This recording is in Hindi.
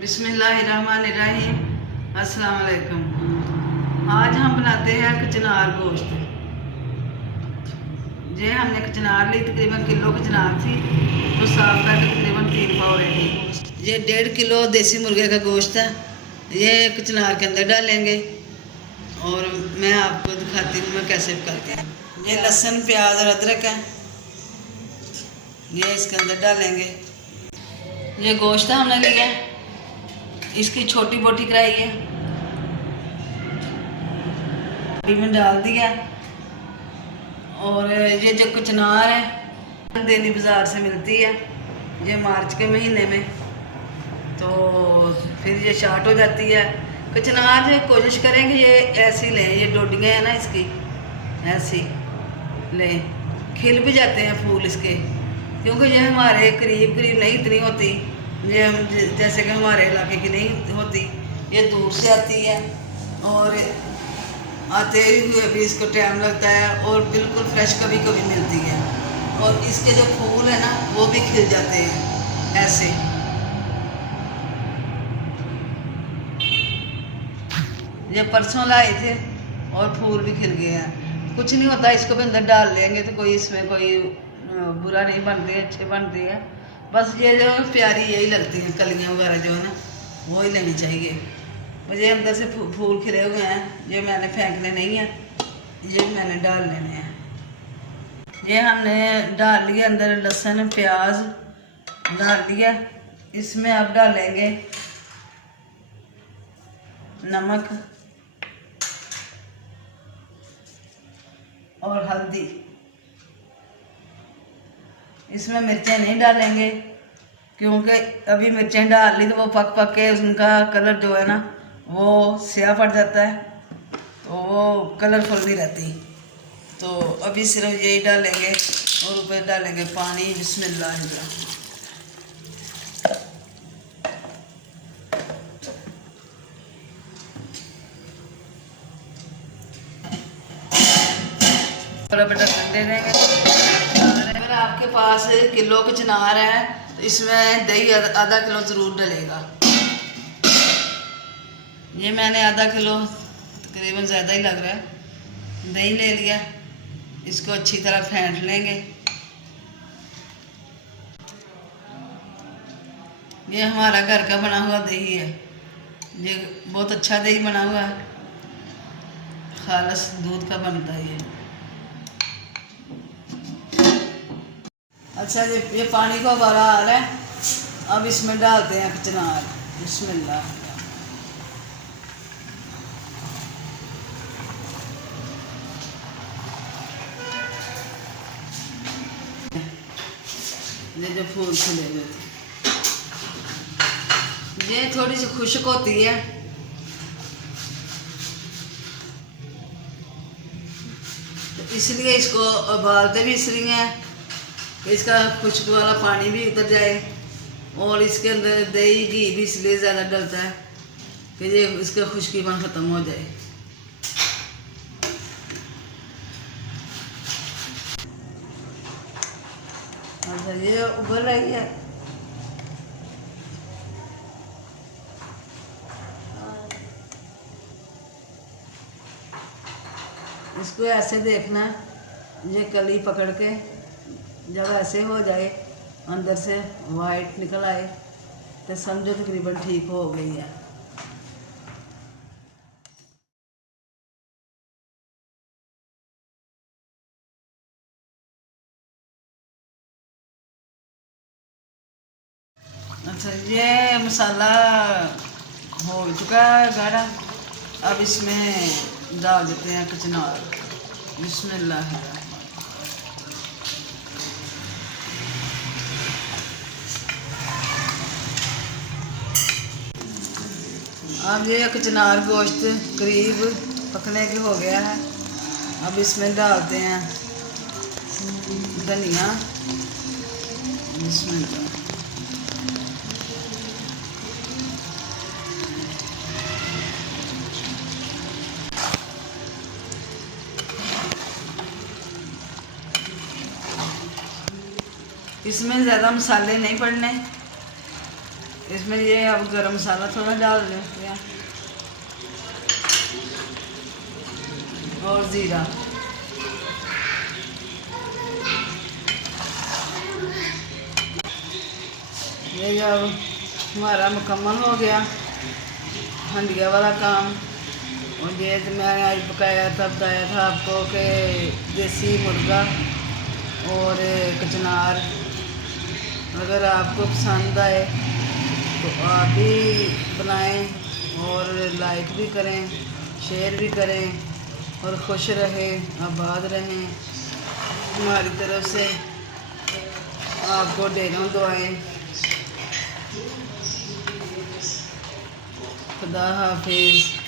बिस्मिल्लाहिर्रहमानिर्रहीम। अस्सलाम वालेकुम। आज हम बनाते हैं कचनार गोश्त। ये हमने कचनार ली, तकरीबन किलो कचनार थी, तो साफ करके तकरीबन 3 पाव रेडी। ये 1.5 किलो देसी मुर्गे का गोश्त है। ये कचनार के अंदर डालेंगे और मैं आपको दिखाती हूँ मैं कैसे करती हूँ। ये लहसुन, प्याज और अदरक है, ये इसके अंदर डालेंगे। ये गोश्त हमने लिया, इसकी छोटी बोटी कराई है, में डाल दिया। और ये जो कचनार है देनी बाज़ार से मिलती है, ये मार्च के महीने में, तो फिर ये शार्ट हो जाती है। कचनार जो कोशिश करेंगे ये ऐसी लें, ये डोडियाँ हैं ना इसकी, ऐसी लें, खिल भी जाते हैं फूल इसके, क्योंकि ये हमारे करीब नहीं इतनी होती, ये हम जैसे कि हमारे इलाके की नहीं होती, ये दूर से आती है और आते हुए भी इसको टाइम लगता है और बिल्कुल फ्रेश कभी कभी मिलती है। और इसके जो फूल है ना वो भी खिल जाते हैं ऐसे। ये परसों लाए थे और फूल भी खिल गए हैं। कुछ नहीं होता, इसको भी अंदर डाल लेंगे तो कोई इसमें कोई बुरा नहीं बनते, अच्छे बनते हैं। बस ये जो प्यारी यही लगती हैं, कलियाँ वगैरह जो है ना वो ही लेनी चाहिए। मुझे अंदर से फूल खिले हुए हैं, ये मैंने फेंकने नहीं है, ये मैंने डाल लेने हैं। ये हमने डाल लिया अंदर, लहसुन प्याज डाल लिया। इसमें अब डालेंगे नमक और हल्दी। इसमें मिर्चें नहीं डालेंगे, क्योंकि अभी मिर्चें डाल ली तो वो पक पक के उनका कलर जो है ना वो स्याह पड़ जाता है, तो वो कलरफुल नहीं रहती। तो अभी सिर्फ यही डालेंगे और ऊपर डालेंगे पानी। बिस्मिल्लाह। थोड़ा बेटा ठंडे देंगे। अगर आपके पास किलो कचनार है तो इसमें दही आधा किलो ज़रूर डलेगा। ये मैंने आधा किलो, तकरीबन ज़्यादा ही लग रहा है, दही ले लिया। इसको अच्छी तरह फेंट लेंगे। ये हमारा घर का बना हुआ दही है, ये बहुत अच्छा दही बना हुआ है, खालिस दूध का बनता है ये। अच्छा, ये पानी को उबाला आ रहा है, अब इसमें डालते हैं कचनार। बिस्मिल्लाह। ये जो फूल खिले हुए थे, ये थोड़ी सी खुश्क होती है, तो इसलिए इसको उबालते भी इसलिए हैं कि इसका खुश्क वाला पानी भी उतर जाए, और इसके अंदर दही घी भी इसलिए ज़्यादा डलता है कि ये इसका खुश्कीपन ख़त्म हो जाए। अच्छा, ये उबल रही है। इसको ऐसे देखना, ये कली पकड़ के जब ऐसे हो जाए, अंदर से वाइट निकल आए, तो समझो तकरीबन ठीक हो गई है। अच्छा, ये मसाला हो चुका है गाढ़ा, अब इसमें डाल देते हैं कचनार। बिस्मिल्लाह। अब ये कचनार गोश्त करीब पकने के हो गया है। अब इसमें डालते हैं धनिया। बिस्मिल्लाह। इसमें ज़्यादा मसाले नहीं पड़ने, इसमें ये अब गरम मसाला थोड़ा डाल देते हैं और ज़ीरा। ये जब हमारा मुकम्मल हो गया हंडिया वाला काम, और ये तो मैं आज बताया था आपको कि देसी मुर्गा और कचनार। अगर आपको पसंद आए तो आप भी बनाएं और लाइक भी करें, शेयर भी करें, और खुश रहें, आबाद रहें। हमारी तरफ से आपको ढेरों दुआएं। खुदा हाफिज़।